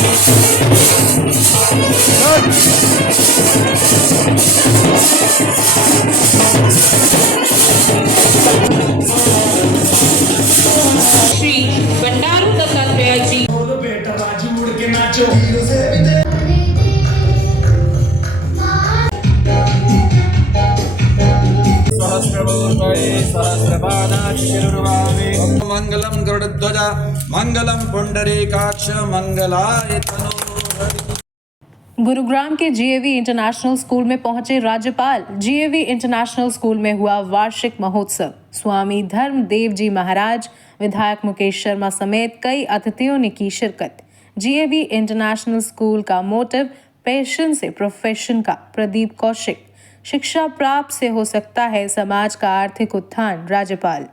श्री बंडारू दत्तात्रेय जी। बोलो बेटा बाजू मुड़ के नाचो। मंगलम गरुड़ध्वज मंगलम पुंडरीकाक्ष मंगलाय तनोहरि। गुरुग्राम के जीएवी इंटरनेशनल स्कूल में पहुंचे राज्यपाल। जीएवी इंटरनेशनल स्कूल में हुआ वार्षिक महोत्सव। स्वामी धर्मदेव जी महाराज, विधायक मुकेश शर्मा समेत कई अतिथियों ने की शिरकत। जीएवी इंटरनेशनल स्कूल का मोटिव पैशन से प्रोफेशन का। प्रदीप कौशिक। शिक्षा प्राप्त से हो सकता है समाज का आर्थिक उत्थान। राज्यपाल।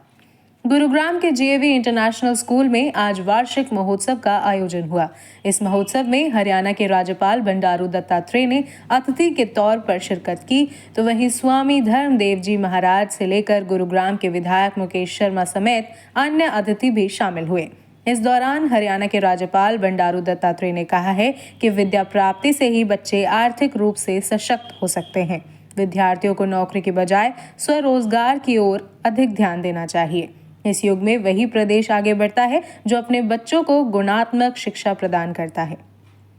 गुरुग्राम के जीएवी इंटरनेशनल स्कूल में आज वार्षिक महोत्सव का आयोजन हुआ। इस महोत्सव में हरियाणा के राज्यपाल बंडारू दत्तात्रेय ने अतिथि के तौर पर शिरकत की, तो वहीं स्वामी धर्मदेव जी महाराज से लेकर गुरुग्राम के विधायक मुकेश शर्मा समेत अन्य अतिथि भी शामिल हुए। इस दौरान हरियाणा के राज्यपाल बंडारू दत्तात्रेय ने कहा है कि विद्या प्राप्ति से ही बच्चे आर्थिक रूप से सशक्त हो सकते हैं। विद्यार्थियों को नौकरी के बजाय स्वरोजगार की ओर अधिक ध्यान देना चाहिए। इस युग में वही प्रदेश आगे बढ़ता है जो अपने बच्चों को गुणात्मक शिक्षा प्रदान करता है।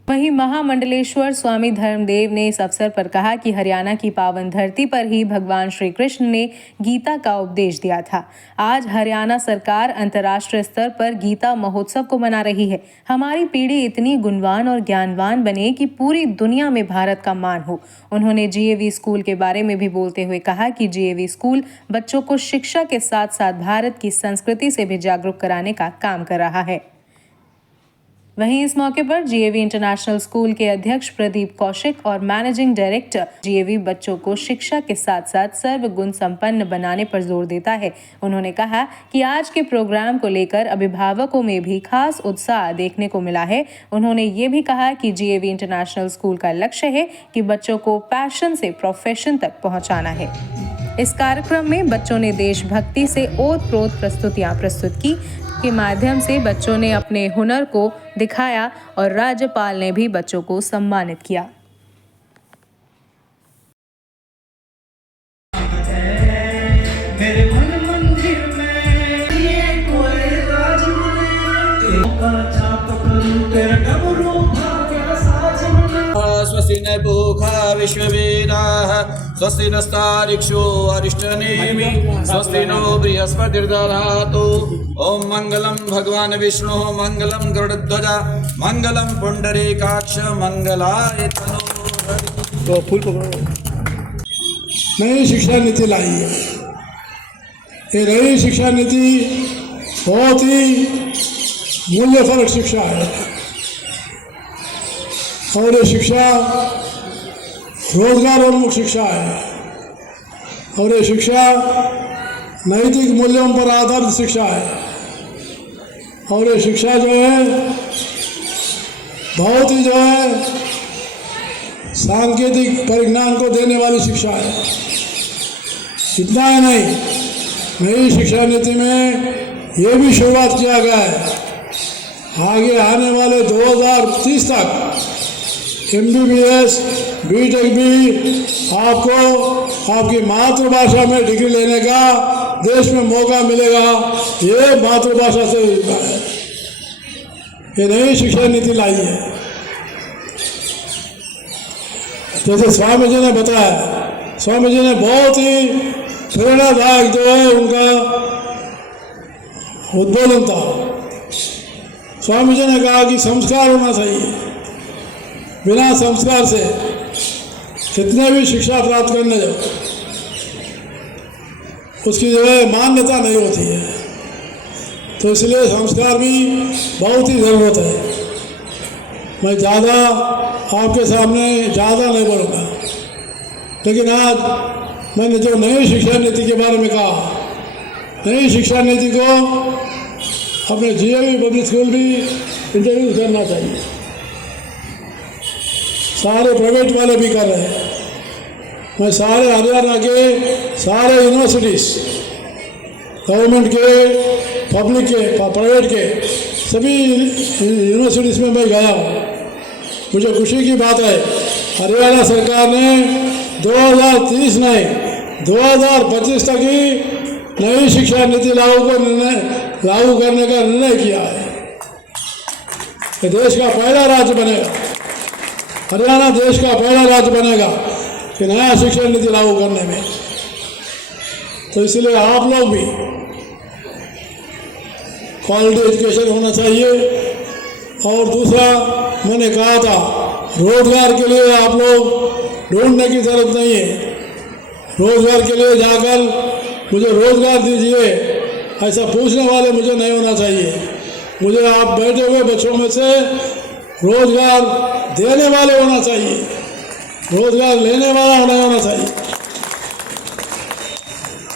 वहीं महामंडलेश्वर स्वामी धर्मदेव ने इस अवसर पर कहा कि हरियाणा की पावन धरती पर ही भगवान श्री कृष्ण ने गीता का उपदेश दिया था। आज हरियाणा सरकार अंतर्राष्ट्रीय स्तर पर गीता महोत्सव को मना रही है। हमारी पीढ़ी इतनी गुणवान और ज्ञानवान बने कि पूरी दुनिया में भारत का मान हो। उन्होंने जीएवी स्कूल के बारे में भी बोलते हुए कहा कि जीएवी स्कूल बच्चों को शिक्षा के साथ साथ भारत की संस्कृति से भी जागरूक कराने का काम कर रहा है। वहीं इस मौके पर जीएवी इंटरनेशनल स्कूल के अध्यक्ष प्रदीप कौशिक और मैनेजिंग डायरेक्टर जीएवी बच्चों को शिक्षा के साथ साथ सर्वगुण संपन्न बनाने पर जोर देता है। उन्होंने कहा कि आज के प्रोग्राम को लेकर अभिभावकों में भी खास उत्साह देखने को मिला है। उन्होंने ये भी कहा कि जीएवी इंटरनेशनल स्कूल का लक्ष्य है कि बच्चों को पैशन से प्रोफेशन तक पहुंचाना है। इस कार्यक्रम में बच्चों ने देशभक्ति से ओत-प्रोत प्रस्तुतियां प्रस्तुत की के माध्यम से बच्चों ने अपने हुनर को दिखाया और राज्यपाल ने भी बच्चों को सम्मानित किया। मेरे मन मंदिर में ये कोई राज बने, छाप करूं तेरा डमरू भाग्य साज बने। स्वस्ति न पूषा विश्ववेदाः स्वस्ति नस्तारिक्षो अरिष्टनेमि स्वस्ति नो बृहस्पतिर्दधातु। ओम मंगलम भगवान विष्णु मंगलम गरुड़ध्वज मंगलम पुंडरीकाक्ष मंगलाय तनोहरि। तो फूल पकड़ो। नई शिक्षा नीति लाई है। ये नई शिक्षा नीति बहुत ही मूल्यफलक शिक्षा है और ये शिक्षा रोजगारोन्मुख शिक्षा है और ये शिक्षा नैतिक मूल्यों पर आधारित शिक्षा है और ये शिक्षा जो है बहुत ही जो है सांकेतिक परिज्ञान को देने वाली शिक्षा है। इतना ही नहीं, नई शिक्षा नीति में ये भी शुरुआत किया गया है आगे आने वाले 2030 तक MBBS BTech भी आपको आपकी मातृभाषा में डिग्री लेने का देश में मौका मिलेगा। ये मातृभाषा से है। ये नई शिक्षा नीति लाई है। जैसे स्वामी जी ने बताया, स्वामी जी ने बहुत ही प्रेरणादायक जो है उनका उद्बोधन था। स्वामी जी ने कहा कि संस्कार होना चाहिए। बिना संस्कार से कितने भी शिक्षा प्राप्त करने जाओ उसकी जो है मान्यता नहीं होती है। तो इसलिए संस्कार भी बहुत ही ज़रूरत है। मैं ज़्यादा आपके सामने ज़्यादा नहीं बोलूँगा, लेकिन आज मैंने जो नई शिक्षा नीति के बारे में कहा, नई शिक्षा नीति को अपने जीएवी पब्लिक स्कूल भी इंट्रोड्यूस करना चाहिए। सारे प्राइवेट वाले भी कर रहे हैं। मैं सारे हरियाणा के सारे यूनिवर्सिटीज़, गवर्नमेंट के, पब्लिक के, प्राइवेट के सभी यूनिवर्सिटीज़ में मैं गया हूँ। मुझे खुशी की बात है, हरियाणा सरकार ने 2030 नहीं 2025 तक ही नई शिक्षा नीति लागू करने का निर्णय किया है। ये देश का पहला राज्य बनेगा, हरियाणा देश का पहला राज्य बनेगा कि नया शिक्षा नीति लागू करने में। तो इसलिए आप लोग भी क्वालिटी एजुकेशन होना चाहिए। और दूसरा, मैंने कहा था रोजगार के लिए आप लोग ढूंढने की जरूरत नहीं है। रोजगार के लिए जाकर मुझे रोजगार दीजिए ऐसा पूछने वाले मुझे नहीं होना चाहिए। मुझे आप बैठे हुए बच्चों में से रोजगार देने वाले होना चाहिए, रोजगार लेने वाला नहीं होना चाहिए।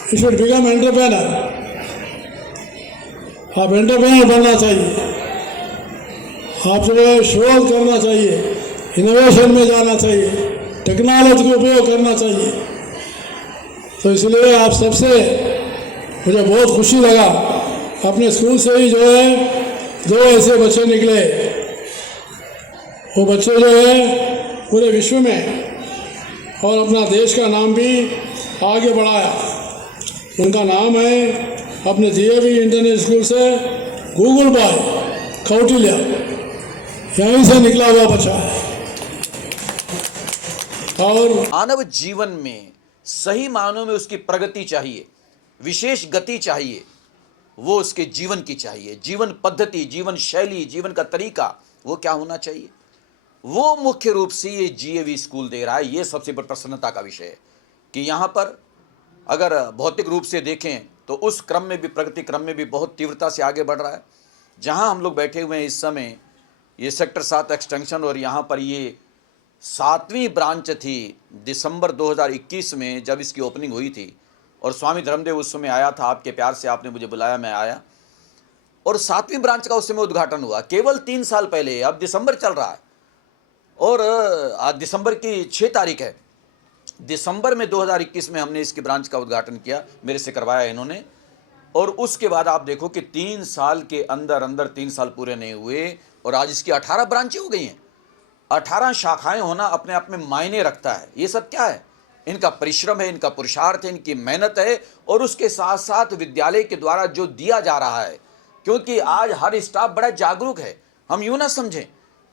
You should become entrepreneur. आप एंटरप्रेनर बनना चाहिए, आप जो है शोध करना चाहिए, इनोवेशन में जाना चाहिए, टेक्नोलॉजी का उपयोग करना चाहिए। तो इसलिए आप सबसे मुझे बहुत खुशी लगा, अपने स्कूल से ही जो है 2 ऐसे बच्चे निकले। वो बच्चे जो है पूरे विश्व में और अपना देश का नाम भी आगे बढ़ाया। उनका नाम है अपने जीएवी इंटरनेशनल स्कूल से गूगल बॉय कौटिल्य, यहीं से निकला हुआ बच्चा है। और मानव जीवन में सही मायनों में उसकी प्रगति चाहिए, विशेष गति चाहिए, वो उसके जीवन की चाहिए। जीवन पद्धति, जीवन शैली, जीवन का तरीका वो क्या होना चाहिए, वो मुख्य रूप से ये जीएवी स्कूल दे रहा है। ये सबसे बड़ी प्रसन्नता का विषय है कि यहाँ पर अगर भौतिक रूप से देखें तो उस क्रम में भी, प्रगति क्रम में भी बहुत तीव्रता से आगे बढ़ रहा है। जहाँ हम लोग बैठे हुए हैं इस समय, ये सेक्टर 7 एक्सटेंशन, और यहाँ पर ये 7वीं ब्रांच थी। दिसंबर 2021 में जब इसकी ओपनिंग हुई थी और स्वामी धर्मदेव उस समय आया था, आपके प्यार से आपने मुझे बुलाया, मैं आया, और 7वीं ब्रांच का उस समय उद्घाटन हुआ केवल 3 साल पहले। अब दिसंबर चल रहा है और आज दिसंबर की 6 तारीख है। दिसंबर में 2021 में हमने इसकी ब्रांच का उद्घाटन किया, मेरे से करवाया इन्होंने। और उसके बाद आप देखो कि 3 साल के अंदर 3 साल पूरे नहीं हुए और आज इसकी 18 ब्रांचें हो गई हैं। 18 शाखाएं होना अपने आप में मायने रखता है। ये सब क्या है? इनका परिश्रम है, इनका पुरुषार्थ है, इनकी मेहनत है, और उसके साथ साथ विद्यालय के द्वारा जो दिया जा रहा है। क्योंकि आज हर स्टाफ बड़ा जागरूक है। हम यूँ ना समझें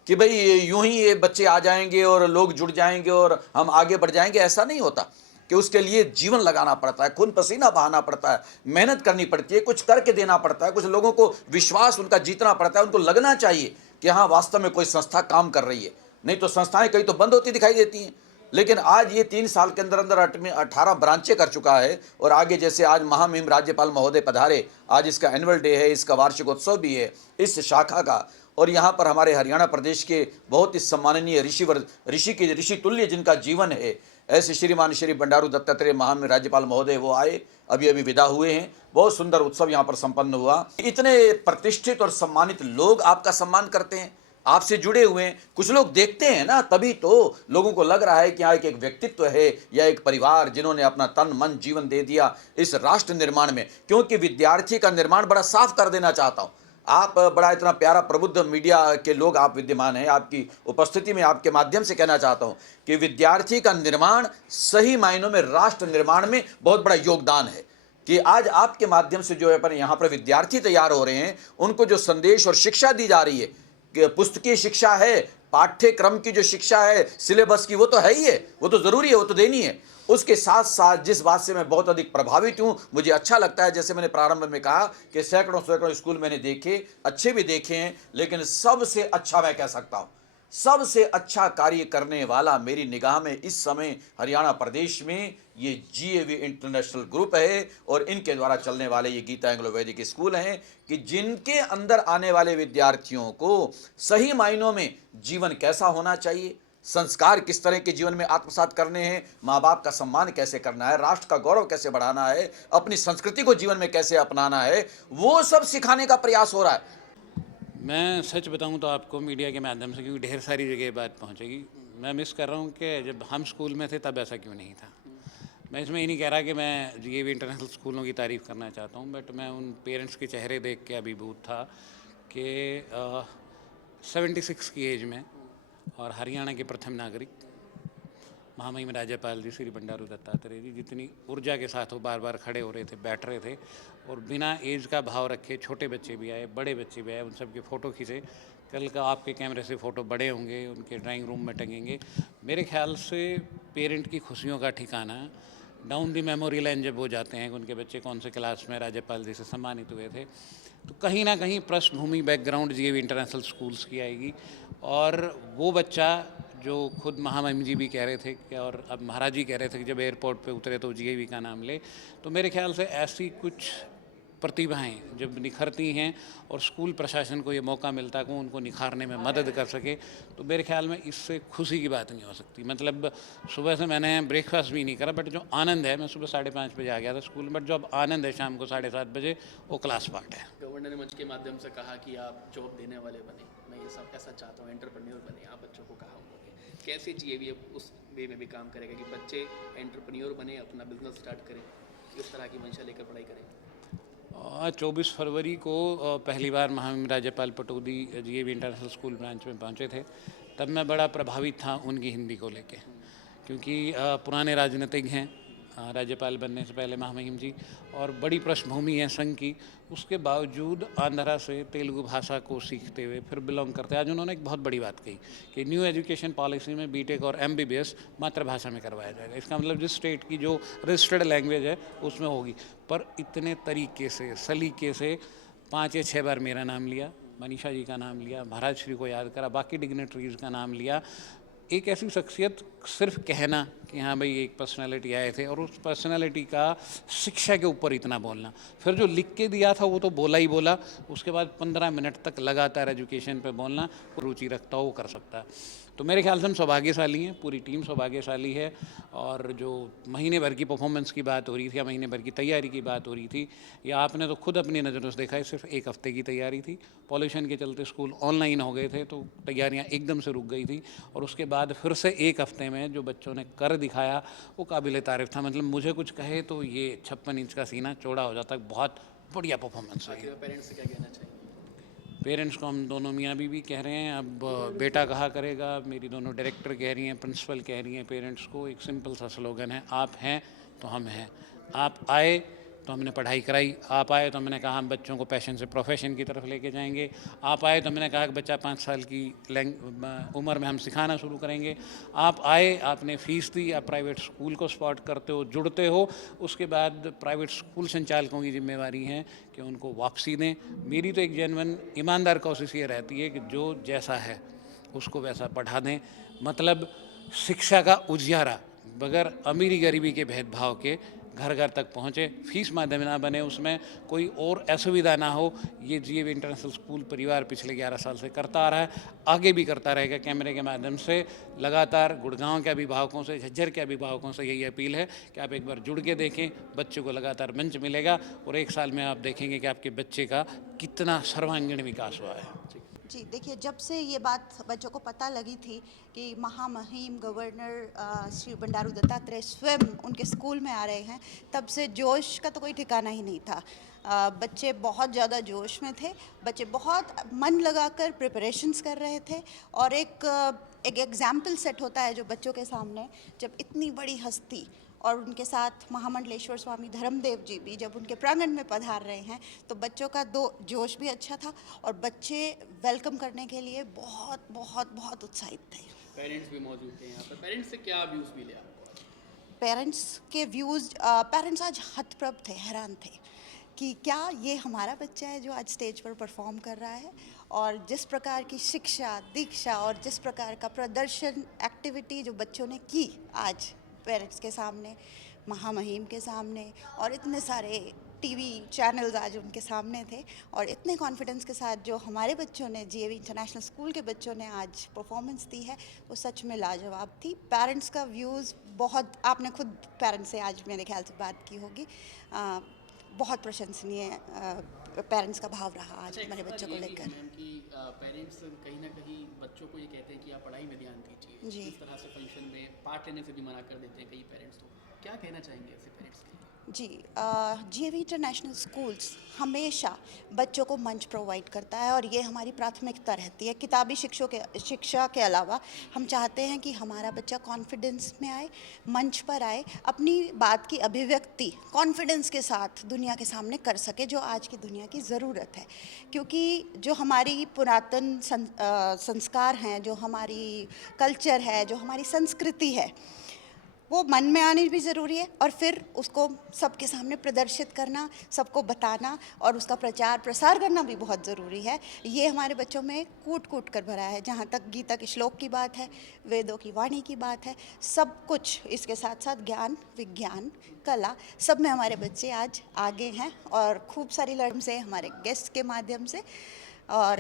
कि भाई यूं ही ये बच्चे आ जाएंगे और लोग जुड़ जाएंगे और हम आगे बढ़ जाएंगे, ऐसा नहीं होता। कि उसके लिए जीवन लगाना पड़ता है, खून पसीना बहाना पड़ता है, मेहनत करनी पड़ती है, कुछ करके देना पड़ता है, कुछ लोगों को विश्वास उनका जीतना पड़ता है। उनको लगना चाहिए कि हाँ वास्तव में कोई संस्था काम कर रही है। नहीं तो संस्थाएं कई तो बंद होती दिखाई देती हैं। लेकिन आज ये 3 साल के अंदर 18 ब्रांचें कर चुका है। और आगे जैसे आज महामहिम राज्यपाल महोदय पधारे, आज इसका एनुअल डे है, इसका वार्षिकोत्सव भी है इस शाखा का। और यहाँ पर हमारे हरियाणा प्रदेश के बहुत ही सम्माननीय ऋषि तुल्य जिनका जीवन है, ऐसे श्रीमान श्री बंडारू दत्तात्रेय महामहिम राज्यपाल महोदय वो आए, अभी विदा हुए हैं। बहुत सुंदर उत्सव यहाँ पर संपन्न हुआ। इतने प्रतिष्ठित और सम्मानित लोग आपका सम्मान करते हैं, आपसे जुड़े हुए हैं। कुछ लोग देखते हैं ना, तभी तो लोगों को लग रहा है कि यहाँ एक व्यक्तित्व है या एक परिवार जिन्होंने अपना तन मन जीवन दे दिया इस राष्ट्र निर्माण में। क्योंकि विद्यार्थी का निर्माण बड़ा साफ कर देना चाहता हूँ। आप बड़ा इतना प्यारा प्रबुद्ध मीडिया के लोग आप विद्यमान हैं, आपकी उपस्थिति में आपके माध्यम से कहना चाहता हूँ कि विद्यार्थी का निर्माण सही मायनों में राष्ट्र निर्माण में बहुत बड़ा योगदान है। कि आज आपके माध्यम से जो है पर यहाँ पर विद्यार्थी तैयार हो रहे हैं, उनको जो संदेश और शिक्षा दी जा रही है, कि पुस्तकीय शिक्षा है, पाठ्यक्रम की जो शिक्षा है, सिलेबस की, वो तो है ही है, वो तो ज़रूरी है, वो तो देनी है। उसके साथ साथ जिस बात से मैं बहुत अधिक प्रभावित हूँ, मुझे अच्छा लगता है, जैसे मैंने प्रारंभ में कहा कि सैकड़ों स्कूल मैंने देखे, अच्छे भी देखे हैं, लेकिन सबसे अच्छा मैं कह सकता हूँ, सबसे अच्छा कार्य करने वाला मेरी निगाह में इस समय हरियाणा प्रदेश में ये जीएवी इंटरनेशनल ग्रुप है। और इनके द्वारा चलने वाले ये गीता एंग्लो वैदिक स्कूल हैं कि जिनके अंदर आने वाले विद्यार्थियों को सही मायनों में जीवन कैसा होना चाहिए, संस्कार किस तरह के जीवन में आत्मसात करने हैं, माँ बाप का सम्मान कैसे करना है, राष्ट्र का गौरव कैसे बढ़ाना है, अपनी संस्कृति को जीवन में कैसे अपनाना है, वो सब सिखाने का प्रयास हो रहा है। मैं सच बताऊं तो आपको मीडिया के माध्यम से, क्योंकि ढेर सारी जगह बात पहुंचेगी, मैं मिस कर रहा हूं कि जब हम स्कूल में थे तब ऐसा क्यों नहीं था। मैं इसमें ये नहीं कह रहा कि मैं जीएवी इंटरनेशनल स्कूलों की तारीफ़ करना चाहता हूं, बट मैं उन पेरेंट्स के चेहरे देख के अभिभूत था कि 76 की एज में और हरियाणा के प्रथम नागरिक महामहिम राज्यपाल जी श्री बंडारू दत्तात्रेय जी जितनी ऊर्जा के साथ वो बार बार खड़े हो रहे थे, बैठ रहे थे और बिना एज का भाव रखे, छोटे बच्चे भी आए, बड़े बच्चे भी आए, उन सब के फ़ोटो खींचे। कल का आपके कैमरे से फ़ोटो बड़े होंगे, उनके ड्राइंग रूम में टंगेंगे। मेरे ख्याल से पेरेंट की खुशियों का ठिकाना डाउन दी मेमोरी लाइन जब वो जाते हैं कि उनके बच्चे कौन से क्लास में राज्यपाल जी से सम्मानित हुए थे, तो कहीं ना कहीं पृष्ठभूमि बैकग्राउंड जीएवी इंटरनेशनल स्कूल्स की आएगी। और वो बच्चा जो खुद महामहिम जी भी कह रहे थे कि, और अब महाराज जी कह रहे थे कि जब एयरपोर्ट पे उतरे तो जीएवी का नाम ले, तो मेरे ख्याल से ऐसी कुछ प्रतिभाएं जब निखरती हैं और स्कूल प्रशासन को ये मौका मिलता है कि उनको निखारने में मदद कर सके, तो मेरे ख्याल में इससे खुशी की बात नहीं हो सकती। मतलब सुबह से मैंने ब्रेकफास्ट भी नहीं करा, बट जो आनंद है, मैं सुबह 5:30 बजे आ गया था स्कूल में, बट जो अब आनंद है शाम को 7:30 बजे, वो क्लास पार्ट है। गवर्नर ने मंच के माध्यम से कहा कि आप जॉब देने वाले बने, मैं ये सब ऐसा चाहता हूँ, एंटरप्रेन्योर बने, आप बच्चों को कहा उन्होंने। कैसे जीएवी उस वे में भी काम करेगा कि बच्चे एंटरप्रेन्योर बने, अपना बिजनेस स्टार्ट करें, किस तरह की मंशा लेकर पढ़ाई करें? 24 फरवरी को पहली बार महामहिम राज्यपाल Pataudi GAV international school branch में पहुंचे थे। तब मैं बड़ा प्रभावित था उनकी हिंदी को लेके, क्योंकि पुराने राजनीतिज्ञ हैं, राज्यपाल बनने से पहले महामहिम जी, और बड़ी पृष्ठभूमि है संघ की, उसके बावजूद आंध्रा से तेलुगु भाषा को सीखते हुए फिर बिलोंग करते हैं। आज उन्होंने एक बहुत बड़ी बात कही कि न्यू एजुकेशन पॉलिसी में बीटेक और एमबीबीएस मातृभाषा में करवाया जाएगा। इसका मतलब जिस स्टेट की जो रजिस्टर्ड लैंग्वेज है उसमें होगी। पर इतने तरीके से, सलीके से 5 या 6 बार मेरा नाम लिया, मनीषा जी का नाम लिया, महाराज श्री को याद करा, बाकी डिग्नेटरीज का नाम लिया। एक ऐसी शख्सियत, सिर्फ कहना कि हाँ भाई एक पर्सनालिटी आए थे, और उस पर्सनालिटी का शिक्षा के ऊपर इतना बोलना, फिर जो लिख के दिया था वो तो बोला ही बोला, उसके बाद 15 मिनट तक लगातार एजुकेशन पे बोलना, रुचि रखता हो वो कर सकता है। तो मेरे ख्याल से हम सौभाग्यशाली हैं, पूरी टीम सौभाग्यशाली है। और जो महीने भर की परफॉर्मेंस की बात हो रही थी या महीने भर की तैयारी की बात हो रही थी, या आपने तो खुद अपनी नज़रों से देखा है, सिर्फ 1 हफ्ते की तैयारी थी। पॉल्यूशन के चलते स्कूल ऑनलाइन हो गए थे, तो तैयारियां एकदम से रुक गई थी, और उसके बाद फिर से 1 हफ्ते में जो बच्चों ने कर दिखाया वो काबिल तारीफ़ था। मतलब मुझे कुछ कहे तो ये 56 इंच का सीना चौड़ा हो जाता है। बहुत बढ़िया परफॉर्मेंस है। पेरेंट्स से क्या कहना चाहिए? पेरेंट्स को हम दोनों मियाँ बीवी कह रहे हैं, अब बेटा कहा करेगा, मेरी दोनों डायरेक्टर कह रही हैं, प्रिंसिपल कह रही हैं। पेरेंट्स को एक सिंपल सा स्लोगन है, आप हैं तो हम हैं। आप आए तो हमने पढ़ाई कराई, आप आए तो मैंने कहा हम बच्चों को पैशन से प्रोफेशन की तरफ लेके जाएंगे, आप आए तो मैंने कहा कि बच्चा 5 साल की उम्र में हम सिखाना शुरू करेंगे, आप आए, आपने फ़ीस दी, आप प्राइवेट स्कूल को सपोर्ट करते हो, जुड़ते हो, उसके बाद प्राइवेट स्कूल संचालकों की जिम्मेवारी है कि उनको वापसी दें। मेरी तो एक जेन्युइन ईमानदार कोशिश ये रहती है कि जो जैसा है उसको वैसा पढ़ा दें। मतलब शिक्षा का उजियारा बगैर अमीरी गरीबी के भेदभाव के घर घर तक पहुँचे, फीस माध्यम ना बने, उसमें कोई और असुविधा ना हो। ये जीएवी इंटरनेशनल स्कूल परिवार पिछले 11 साल से करता आ रहा है, आगे भी करता रहेगा। कैमरे के माध्यम से लगातार गुड़गांव के अभिभावकों से, झज्जर के अभिभावकों से यही अपील है कि आप एक बार जुड़ के देखें, बच्चे को लगातार मंच मिलेगा और 1 साल में आप देखेंगे कि आपके बच्चे का कितना सर्वांगीण विकास हुआ है। जी देखिए, जब से ये बात बच्चों को पता लगी थी कि महामहिम गवर्नर श्री बंडारू दत्तात्रेय स्वयं उनके स्कूल में आ रहे हैं, तब से जोश का तो कोई ठिकाना ही नहीं था। बच्चे बहुत ज़्यादा जोश में थे, बच्चे बहुत मन लगाकर प्रिपरेशंस कर रहे थे, और एक एग्जाम्पल सेट होता है जो बच्चों के सामने, जब इतनी बड़ी हस्ती और उनके साथ महामंडलेश्वर स्वामी धर्मदेव जी भी जब उनके प्रांगण में पधार रहे हैं, तो बच्चों का जोश भी अच्छा था और बच्चे वेलकम करने के लिए बहुत बहुत बहुत उत्साहित थे। पेरेंट्स भी मौजूद थे यहाँ पर, पेरेंट्स से क्या व्यूज़ मिले आपको? पेरेंट्स के व्यूज़, पेरेंट्स आज हतप्रभ थे, हैरान थे कि क्या ये हमारा बच्चा है जो आज स्टेज पर परफॉर्म कर रहा है। और जिस प्रकार की शिक्षा, दीक्षा और जिस प्रकार का प्रदर्शन एक्टिविटी जो बच्चों ने की आज पेरेंट्स के सामने, महामहिम के सामने, और इतने सारे टीवी चैनल्स आज उनके सामने थे, और इतने कॉन्फिडेंस के साथ जो हमारे बच्चों ने, जीएवी इंटरनेशनल स्कूल के बच्चों ने आज परफॉर्मेंस दी है, वो सच में लाजवाब थी। पेरेंट्स का व्यूज़ बहुत, आपने खुद पेरेंट्स से आज मेरे ख्याल से बात की होगी, बहुत प्रशंसनीय पेरेंट्स का भाव रहा आज हमारे बच्चों को लेकर। पेरेंट्स कहीं ना कहीं बच्चों को ये कहते हैं कि आप पढ़ाई में ध्यान दीजिए, जिस तरह से फंक्शन में पार्ट लेने से भी मना कर देते हैं कई पेरेंट्स, तो क्या कहना चाहेंगे ऐसे पेरेंट्स के लिए? जी जीएवी इंटरनेशनल स्कूल्स हमेशा बच्चों को मंच प्रोवाइड करता है और ये हमारी प्राथमिकता रहती है। किताबी शिक्षा के अलावा हम चाहते हैं कि हमारा बच्चा कॉन्फिडेंस में आए, मंच पर आए, अपनी बात की अभिव्यक्ति कॉन्फिडेंस के साथ दुनिया के सामने कर सके, जो आज की दुनिया की ज़रूरत है। क्योंकि जो हमारी पुरातन संस्कार हैं, जो हमारी कल्चर है, जो हमारी संस्कृति है, वो मन में आनी भी ज़रूरी है और फिर उसको सबके सामने प्रदर्शित करना, सबको बताना और उसका प्रचार प्रसार करना भी बहुत ज़रूरी है। ये हमारे बच्चों में कूट कूट कर भरा है। जहाँ तक गीता के श्लोक की बात है, वेदों की वाणी की बात है, सब कुछ इसके साथ साथ ज्ञान, विज्ञान, कला, सब में हमारे बच्चे आज आगे हैं और खूब सारी लड़ाई से, हमारे गेस्ट के माध्यम से और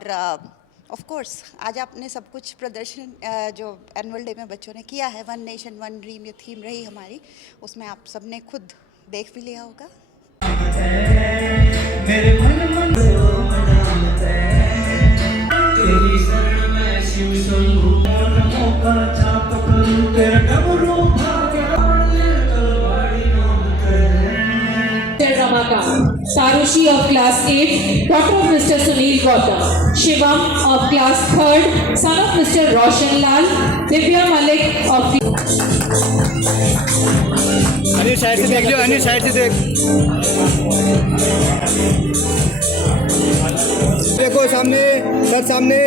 ऑफ कोर्स आज आपने सब कुछ प्रदर्शन जो एनुअल डे में बच्चों ने किया है, वन नेशन वन ड्रीम ये थीम रही हमारी, उसमें आप सबने खुद देख भी लिया होगा। मेरे मन तेरी शरण में शिव शंभू मौका छाप करूं तेरा डमरू भाग्य कलवाड़ी नाम कर Ramakant, Sarushi of class 8, daughter of Mr. Sunil Gautam, Shivam of class 3rd, son of Mr. Roshan Lal, Divya Malik of Anil side से देख लो, अनिल साइड से देख, देखो सामने, सर सामने।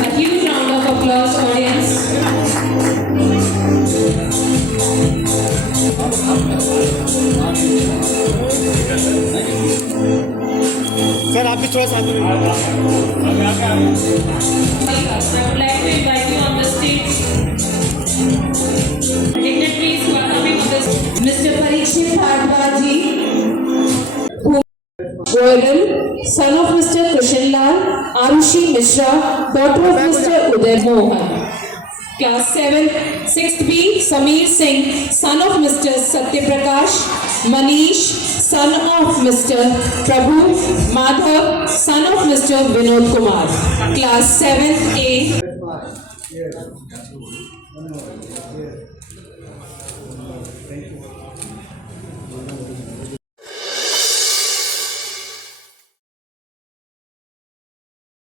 a huge round of applause, audience. Sir आप भी थोड़ा साथ में। I would like to invite you on the stage. Dignitaries who are coming on this, Mr. Parikshit Bhardwaj ji, Goyal, son of Mr. Krishan Lal, Arushi Mishra, daughter of Mr. Uday Mohan. Class 7, 6th B, Sameer Singh, son of Mr. Satya Prakash, Manish, son of Mr. Prabhu, Madhav, son of Mr. Vinod Kumar. Class 7A.